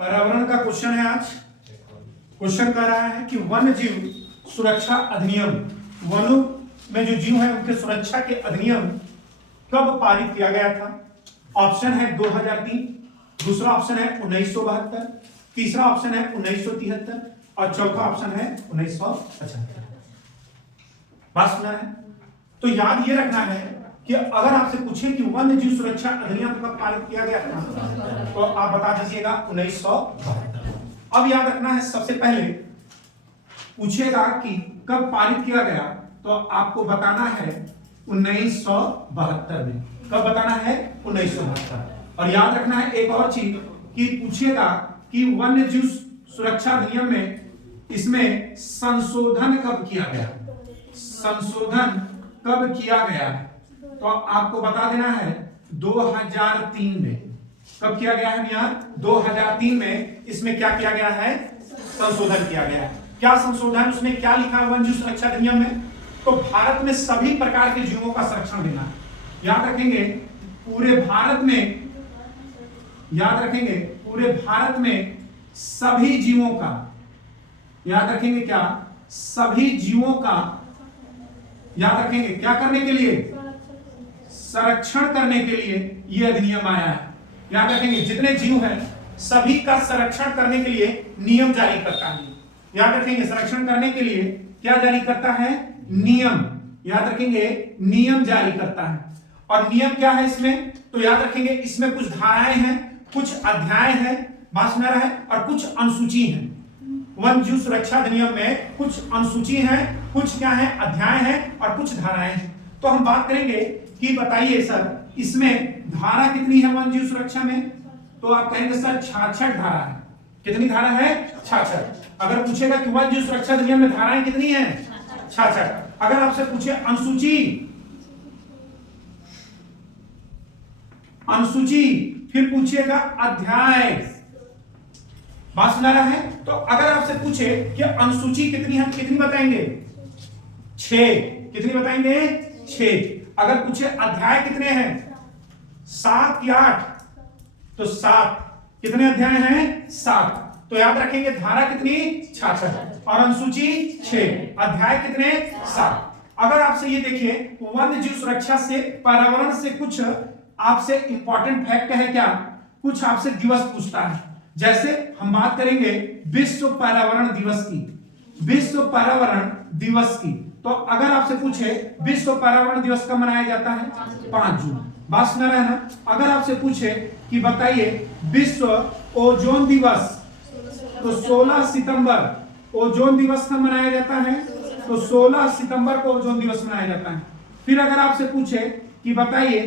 पर्यावरण का क्वेश्चन है आज। क्वेश्चन कह रहा है कि वन्य जीव सुरक्षा अधिनियम, वनों में जो जीव है उनके सुरक्षा के अधिनियम कब पारित किया गया था। ऑप्शन है 2003, दूसरा ऑप्शन है 1972, तीसरा ऑप्शन है 1973 और चौथा ऑप्शन है 1975। बात सुना है तो याद ये रखना है कि अगर आपसे पूछे कि वन्य जीव सुरक्षा अधिनियम कब पारित किया गया था तो आप बता दीजिएगा 1972। अब याद रखना है, सबसे पहले पूछेगा कि कब पारित किया गया तो आपको बताना है 1972 में। कब बताना है? 1972। और याद रखना है एक और चीज कि पूछेगा कि वन्य जीव सुरक्षा अधिनियम में इसमें संशोधन कब किया गया, संशोधन कब किया गया तो आपको बता देना है 2003 में। कब किया गया है भैया? 2003 में इसमें क्या किया गया है? संशोधन किया गया है। क्या संशोधन, उसमें क्या लिखा है वन्य जीव सुरक्षा अधिनियम में? तो भारत में सभी प्रकार के जीवों का संरक्षण देना है। याद रखेंगे पूरे भारत में, याद रखेंगे पूरे भारत में सभी जीवों का, याद रखेंगे क्या? सभी जीवों का याद रखेंगे क्या करने के लिए? संरक्षण करने के लिए यह अधिनियम आया है। याद रखेंगे जितने जीव हैं सभी का संरक्षण करने के लिए नियम जारी करता है। याद रखेंगे संरक्षण करने के लिए क्या जारी करता है? नियम। याद रखेंगे नियम जारी करता है। और नियम क्या है इसमें? तो याद रखेंगे इसमें कुछ धाराएं हैं, कुछ अध्याय हैं, बात सुना रहा है, और कुछ अनुसूची हैं। वन्य जीव सुरक्षा अधिनियम में कुछ अनुसूची हैं, कुछ क्या है? अध्याय हैं और कुछ धाराएं हैं। तो हम बात करेंगे कि बताइए सर इसमें धारा कितनी है वन्य जीव सुरक्षा में? तो आप कहेंगे सर 66 धारा है। कितनी धारा है? 66। अगर पूछेगा कि वन्य जीव सुरक्षा अधिनियम में धाराएं कितनी है? 66। अगर आपसे पूछे अनुसूची, अनुसूची फिर पूछिएगा अध्याय, बात सुना रहा है। तो अगर आपसे पूछे कि अनुसूची कितनी है, कितनी बताएंगे? 6। कितनी बताएंगे? 6। अगर पूछे अध्याय कितने हैं, 7 या 8, तो 7। कितने अध्याय हैं? 7। तो याद रखेंगे धारा कितनी? 66 और अनुसूची 6, अध्याय कितने? 7। अगर आपसे ये देखिए वन्य जीव सुरक्षा से, पर्यावरण से कुछ आपसे इंपॉर्टेंट फैक्ट है क्या, कुछ आपसे दिवस पूछता है। जैसे हम बात करेंगे विश्व पर्यावरण दिवस की, विश्व पर्यावरण दिवस की। तो अगर आपसे पूछे विश्व पर्यावरण दिवस कब मनाया जाता है? 5 जून। बात सुना रहे ना। अगर आपसे पूछे कि बताइए विश्व ओजोन दिवस, तो 16 सितंबर ओजोन दिवस कब मनाया जाता है? तो 16 सितंबर को ओजोन दिवस मनाया जाता है। फिर अगर आपसे पूछे कि बताइए,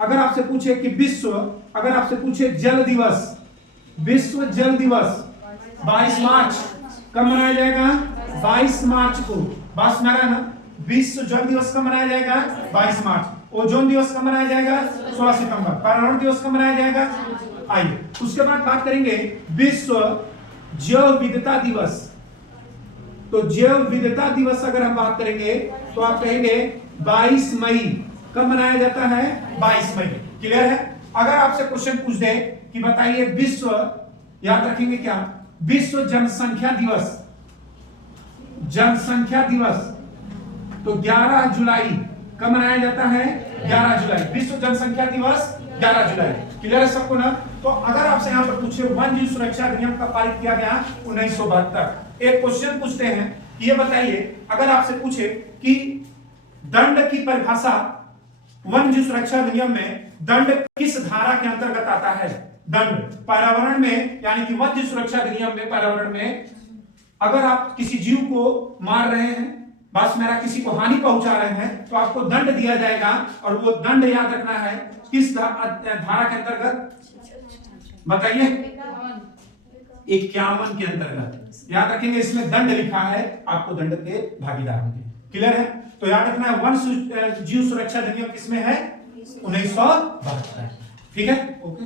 अगर आपसे पूछे कि विश्व, अगर आपसे पूछे जल दिवस, विश्व जल दिवस 22 मार्च कब मनाया जाएगा? 22 मार्च को। बात सुना रहा है ना। विश्व जल दिवस कब मनाया जाएगा? 22 मार्च। ओजोन दिवस कब मनाया जाएगा? 16 सितंबर। पर्यावरण दिवस कब मनाया जाएगा? आइए उसके बाद बात करेंगे विश्व जैव विविधता दिवस। तो जैव विविधता दिवस अगर हम बात करेंगे तो आप कहेंगे 22 मई। कब मनाया जाता है? 22 मई। क्लियर है। अगर आपसे क्वेश्चन पूछ दे कि बताइए विश्व, याद रखेंगे क्या? विश्व जनसंख्या दिवस, जनसंख्या दिवस, तो 11 जुलाई कब मनाया जाता है? 11 जुलाई। विश्व जनसंख्या दिवस 11 जुलाई। क्लियर है सबको ना। तो अगर आपसे यहां पर पूछे वन्य जीव सुरक्षा अधिनियम कब पारित किया गया? 1972। एक क्वेश्चन पूछते हैं, ये बताइए अगर आपसे पूछे कि दंड की परिभाषा वन्य जीव सुरक्षा अधिनियम में दंड किस धारा के अंतर्गत आता है? दंड पर्यावरण में, यानी कि वन्य जीव सुरक्षा अधिनियम में पर्यावरण में अगर आप किसी जीव को मार रहे हैं, बस मेरा किसी को हानि पहुंचा रहे हैं, तो आपको दंड दिया जाएगा। और वो दंड याद रखना है किस धारा के अंतर्गत? बताइए। 51 के अंतर्गत। याद रखेंगे इसमें दंड लिखा है, आपको दंड के भागीदार होंगे। क्लियर है। तो याद रखना है वन्य जीव सुरक्षा अधिनियम किसमें है? 1972। ठीक है, ओके।